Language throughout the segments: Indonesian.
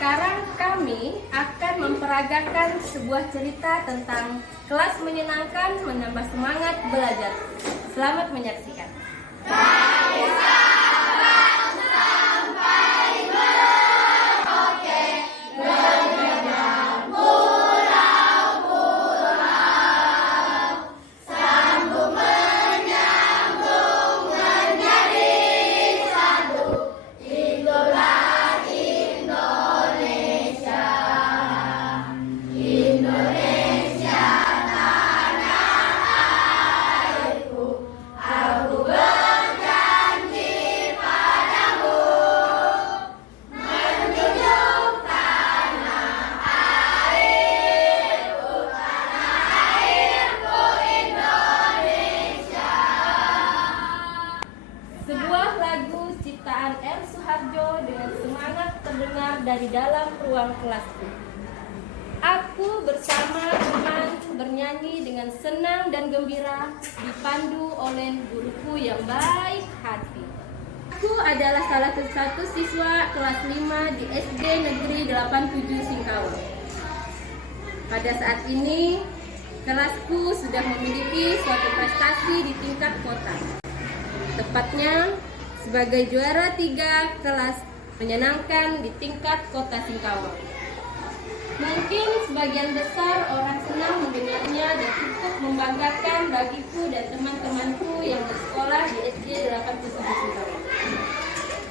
Sekarang kami akan memperagakan sebuah cerita tentang kelas menyenangkan menambah semangat belajar. Selamat menyaksikan. Sebuah lagu ciptaan R. Suharjo dengan semangat terdengar dari dalam ruang kelasku. Aku bersama teman bernyanyi dengan senang dan gembira dipandu oleh guruku yang baik hati. Aku adalah salah satu siswa kelas 5 di SD Negeri 87 Singkawang. Pada saat ini, kelasku sudah memiliki suatu prestasi di tingkat kota. Tepatnya sebagai juara 3 kelas menyenangkan di tingkat kota Singkawang. Mungkin sebagian besar orang senang mendengarnya dan cukup membanggakan bagiku dan teman-temanku yang bersekolah di SD 87 Singkawang.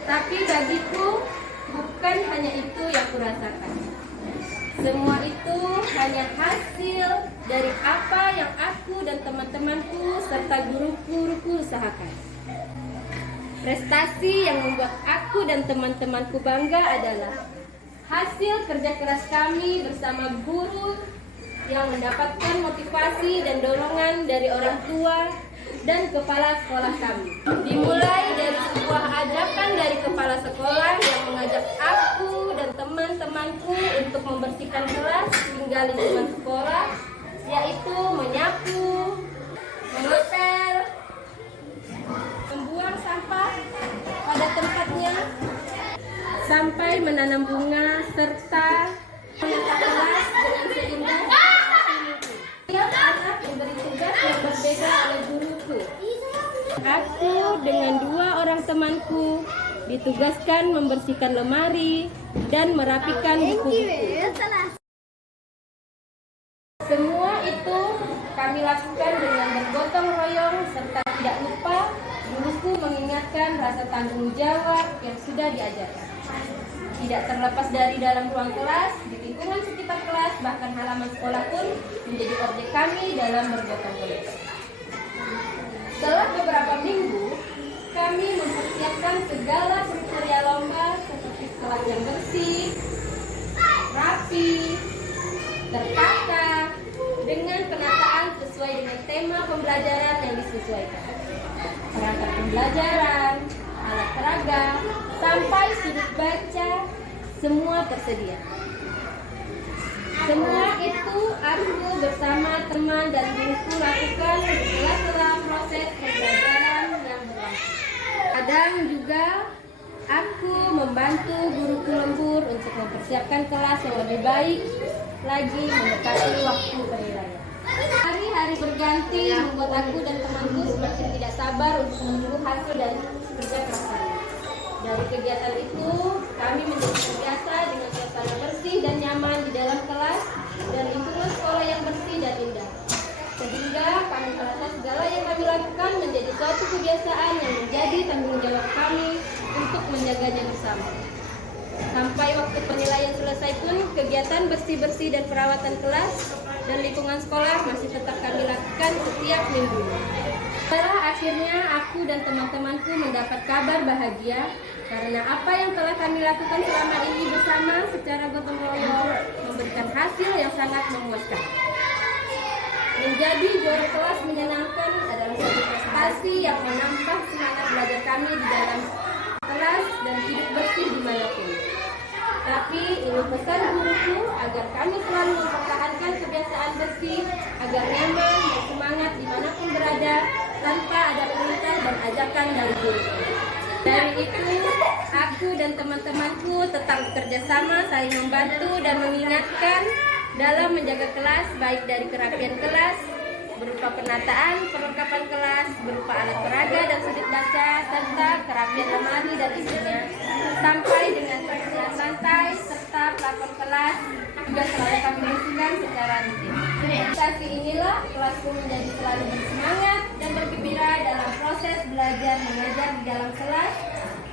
Tapi bagiku bukan hanya itu yang kurasakan. Semua itu hanya hasil dari apa yang aku dan teman-temanku serta guru-guruku usahakan. Prestasi yang membuat aku dan teman-temanku bangga adalah hasil kerja keras kami bersama guru yang mendapatkan motivasi dan dorongan dari orang tua dan kepala sekolah kami. Dimulai dari sebuah ajakan dari kepala sekolah yang mengajak aku dan teman-temanku untuk membersihkan kelas hingga lingkungan sekolah, yaitu menyapu, mengepel, membuang sampah pada tempatnya, sampai menanam bunga serta menata kelas dengan seindah setiap anak diberi tugas yang berbeda oleh guruku. Aku dengan 2 orang temanku ditugaskan membersihkan lemari dan merapikan buku-buku. Semua itu kami lakukan dengan bergotong royong serta tidak lupa guruku mengingatkan rasa tanggung jawab yang sudah diajarkan. Tidak terlepas dari dalam ruang kelas, di lingkungan sekitar kelas, bahkan halaman sekolah pun menjadi objek kami dalam bergotong royong. Setelah beberapa minggu, kami mempersiapkan segala kriteria lomba seperti kelas yang bersih, rapi, tertata, dengan penataan sesuai dengan tema pembelajaran yang disesuaikan. Perangkat pembelajaran, alat peraga, sampai sudut baca, semua tersedia. Semua itu aku bersama teman dan guruku lakukan setelah proses pembelajaran yang berlangsung. Kadang juga aku membantu guruku lembur untuk mempersiapkan kelas yang lebih baik lagi mendekati waktu penilaian. Hari-hari berganti membuat aku dan temanku semakin tidak sabar untuk menunggu hasil dari kerja keras kami. Dari kegiatan itu, kami menjadi terbiasa dengan suasana bersih dan nyaman di dalam kelas dan lingkungan sekolah yang bersih dan indah. Sehingga kami merasa segala yang kami lakukan menjadi suatu kebiasaan yang menjadi tanggung jawab kami untuk menjaganya bersama. Sampai waktu penilaian selesai pun, kegiatan bersih-bersih dan perawatan kelas dan lingkungan sekolah masih tetap kami lakukan setiap minggu. Setelah akhirnya aku dan teman-temanku mendapat kabar bahagia karena apa yang telah kami lakukan selama ini bersama secara gotong royong memberikan hasil yang sangat memuaskan. Menjadi juara kelas menyenangkan adalah suatu prestasi yang menambah semangat belajar kami di dalam kelas dan hidup bersih dimanapun. Tapi ini pesan guruku agar kami selalu mempertahankan kebiasaan bersih agar nyaman dan semangat dimanapun berada tanpa ada perintah dan ajakan dari guru. Dari itu, aku dan teman-temanku tetap bekerja sama, saling membantu dan mengingatkan dalam menjaga kelas, baik dari kerapian kelas berupa penataan, perlengkapan kelas berupa alat peraga dan sudut baca, serta kerapian lemari dan isinya, sampai dengan kebersihan lantai serta plafon kelas juga selalu kami bersihkan secara rutin. Tapi inilah kelasku menjadi selalu bersemangat dan bergembira dalam proses belajar mengajar di dalam kelas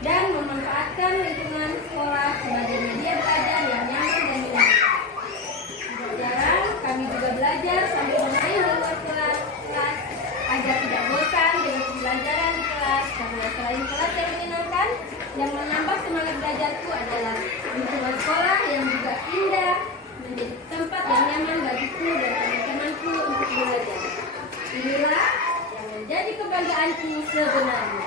dan memanfaatkan lingkungan sekolah sebagai media belajar yang nyaman dan menyenangkan. Tidak jarang kami juga belajar sambil bermain di luar kelas agar tidak bosan dengan pembelajaran di kelas, karena selain kelas yang menyenangkan, yang menambah semangat belajarku adalah lingkungan sekolah yang juga indah, menjadi tempat yang nyaman bagiku dan teman-temanku untuk belajar. Inilah yang menjadi kebanggaanku sebenarnya.